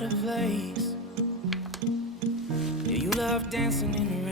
better place. Yeah, you love dancing in the